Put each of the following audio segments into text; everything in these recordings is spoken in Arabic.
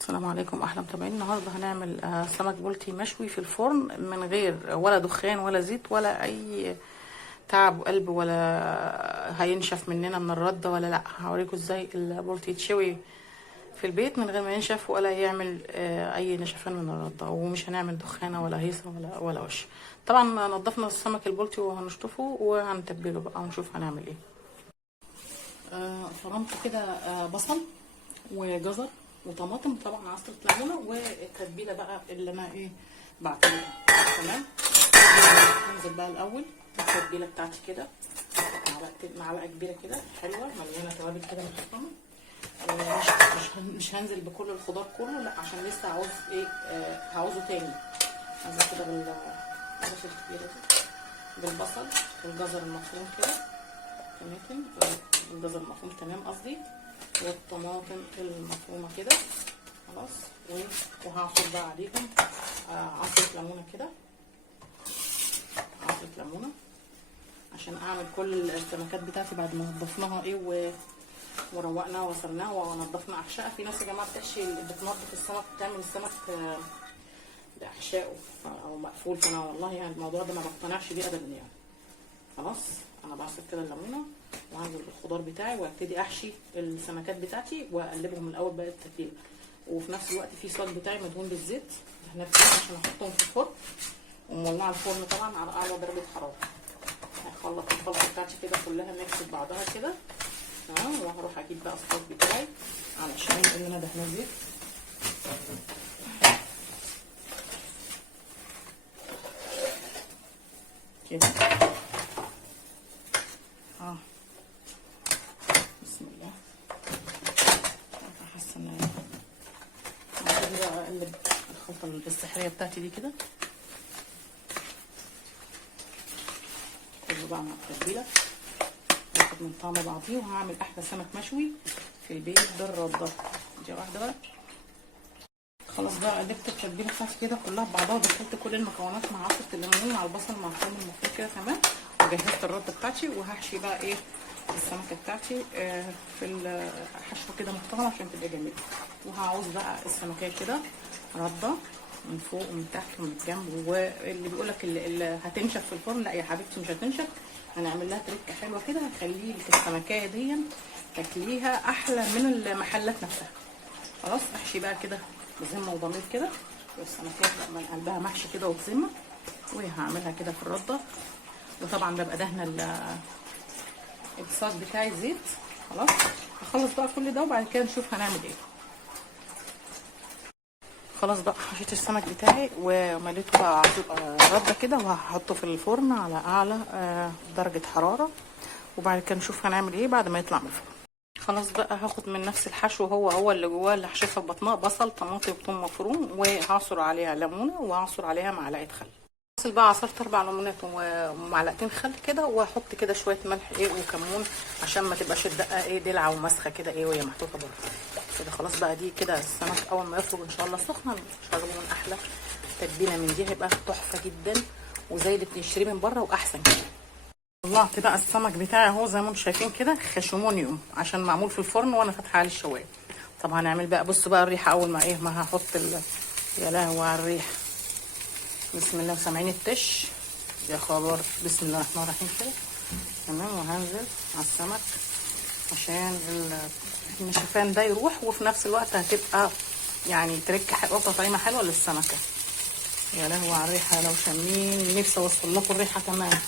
السلام عليكم احلى متابعين. النهارده هنعمل سمك بلطي مشوي في الفرن من غير ولا دخان ولا زيت ولا اي تعب وقلب، ولا هينشف مننا من الرده ولا لا. هوريكم ازاي البلطي يتشوي في البيت من غير ما ينشف ولا يعمل اي نشفان من الرده، ومش هنعمل دخانه ولا هيصه ولا وش. طبعا نضفنا السمك البلطي وهنشطفه وهنتبله بقى ونشوف هنعمل ايه. فرمت كده بصل وجزر وطماطم، طبعا عصره ليمونه والتتبيله بقى اللي انا بعتمدها. تمام. هنزل بقى الاول التتبيله بتاعتي كده، معلقه كبيره كده حلوه مليانه توابل كده محطمه. مش هنزل بكل الخضار كله، لا، عشان لسه عاوز هعوزه تاني. هنزل كده بالرشه الكبيره دي بالبصل والجزر المفروم كده، طماطم الجزر المفروم تمام قصدي، والطماطم المفرومه كده خلاص. وهعصر بقى عليهم عصره ليمونه كده، عصره ليمونه عشان اعمل كل السمكات بتاعتي بعد ما نضفناها وروقناها وغسلناها ونضفنا احشائها. في ناس يا جماعه بتنضف السمك، بتعمل السمك باحشائه او مقفول، فانا والله يعني الموضوع ده ما بقتنعش بيه ابدا يعني. خلاص انا بعصر كده الليمونه وهنزل بالخضار بتاعي وابتدي احشي السمكات بتاعتي واقلبهم الاول بقى التتبيله، وفي نفس الوقت في صاج بتاعي مدهون بالزيت هنفسي عشان احطهم في الفرن، ومولعه الفرن طبعا على اعلى درجه حراره. هخلط الخلطه بتاعتي كده كلها ميكس بعضها كده تمام، وهروح اجيب بقى الصاج بتاعي علشان اللي انا دهناه زيت كده. بسم الله. حاسه ان انا بقى اقلب الخلطه السحريه بتاعتي دي كده كله بقى مع التتبيله، باخد من طعم بعضيه، وهعمل احلى سمك مشوي في البيت بالرده دي واحده بقى. خلاص بقى قلبت التتبيله بتاعتي كده كلها ببعضها، ودخلت كل المكونات مع عصره الليمون مع البصل مع الثوم المفروم كده تمام، وجهزت الرده بتاعتي. وهحشي بقى السمكه بتاعتي في الحشوه كده محترمه عشان تبقى جميله. وهعوز بقى السمكيه كده رده من فوق ومن تحت ومن الجنب، واللي بيقولك اللي هتنشف في الفرن، لا يا حبيبتي مش هتنشف. هنعمل لها تركه حلوه كده هتخلي لك السمكيه دي تاكليها احلى من المحلات نفسها. خلاص احشي بقى كده بذمه وضمير كده، والسمكيه من قلبها محشي كده وبذمه، وهعملها كده في الرده. وطبعا ببقى دهنه الصاج بتاعي زيت. خلاص هخلص بقى كل ده وبعد كده نشوف هنعمل ايه. خلاص بقى حشيت السمك بتاعي ومليته بقى رده كده، وهحطه في الفرن على اعلى درجه حراره، وبعد كده نشوف هنعمل ايه بعد ما يطلع من الفرن. خلاص بقى هاخد من نفس الحشو هو اللي جواه اللي حشيتها ببطنها بصل طماطم وثوم مفروم، وهعصر عليها ليمونه وهعصر عليها معلقه خل. اغسل بقى عصرت 4 ليمونات ومعلقتين خل كده، واحط كده شويه ملح وكمون عشان ما تبقاش الدقه دلعه ومسخه كده وهي محطوطه بره كده. خلاص بقى دي كده السمك اول ما يخرج ان شاء الله سخنه مش هجيبه من احلى تتبيله من دي، هيبقى تحفه جدا وزي اللي بنشتريه من بره واحسن كده. طلعت بقى السمك بتاعي اهو زي ما انتم شايفين كده خشمونيوم عشان معمول في الفرن وانا فاتحه عليه الشوايه. طب هنعمل بقى، بصوا بقى الريحه اول ما هحط يا لهوي على الريحه، بسم الله. وسامعين التش يا خبر، بسم الله الرحمن الرحيم كده تمام. وهنزل على السمك عشان النشفان ده يروح، وفي نفس الوقت هتبقى يعني تركه حلوه وتطعيمه حلوه للسمكه. يا لهوي على الريحه، لو شامين نفسي اوصل لكم الريحه كمان،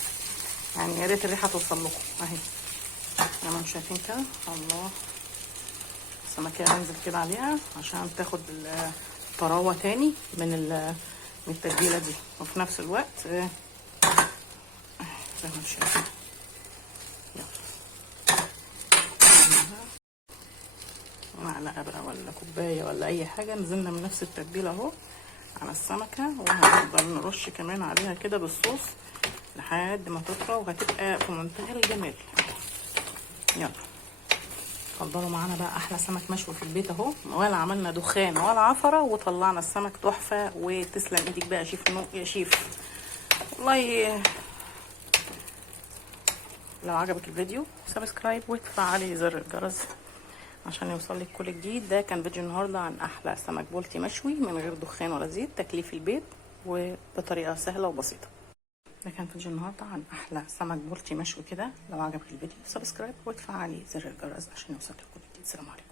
يعني يا ريت الريحه توصل لكم اهي زي ما انتم شايفين كده. الله، السمكيه هنزل كده عليها عشان تاخد الطراوه تاني من التتبيله دي، وفي نفس الوقت زي ما انتم شايفين. معلقه بقى ولا كوبايه ولا اي حاجه، نزلنا من نفس التتبيله اهو على السمكه، وهنفضل نرش كمان عليها كده بالصوص لحد ما تطرى وهتبقى في منتهى الجمال. يلا اتفضلوا معانا بقى احلى سمك مشوي في البيت اهو، ولا عملنا دخان ولا عفره، وطلعنا السمك تحفه. وتسلم ايدك بقى يا شيف والله. لو عجبك الفيديو سبسكرايب وتفعلي زر الجرس عشان يوصل لك كل جديد. ده كان فيديو النهارده عن احلى سمك بلطي مشوي من غير دخان ولا زيت، تكليف البيت وبطريقه سهله وبسيطه. ده كان فيديو النهارده عن احلى سمك بلطي مشوي كده. لو عجبك الفيديو سبسكرايب وتفعلي زر الجرس عشان يوصلك كل جديد. سلام عليكم.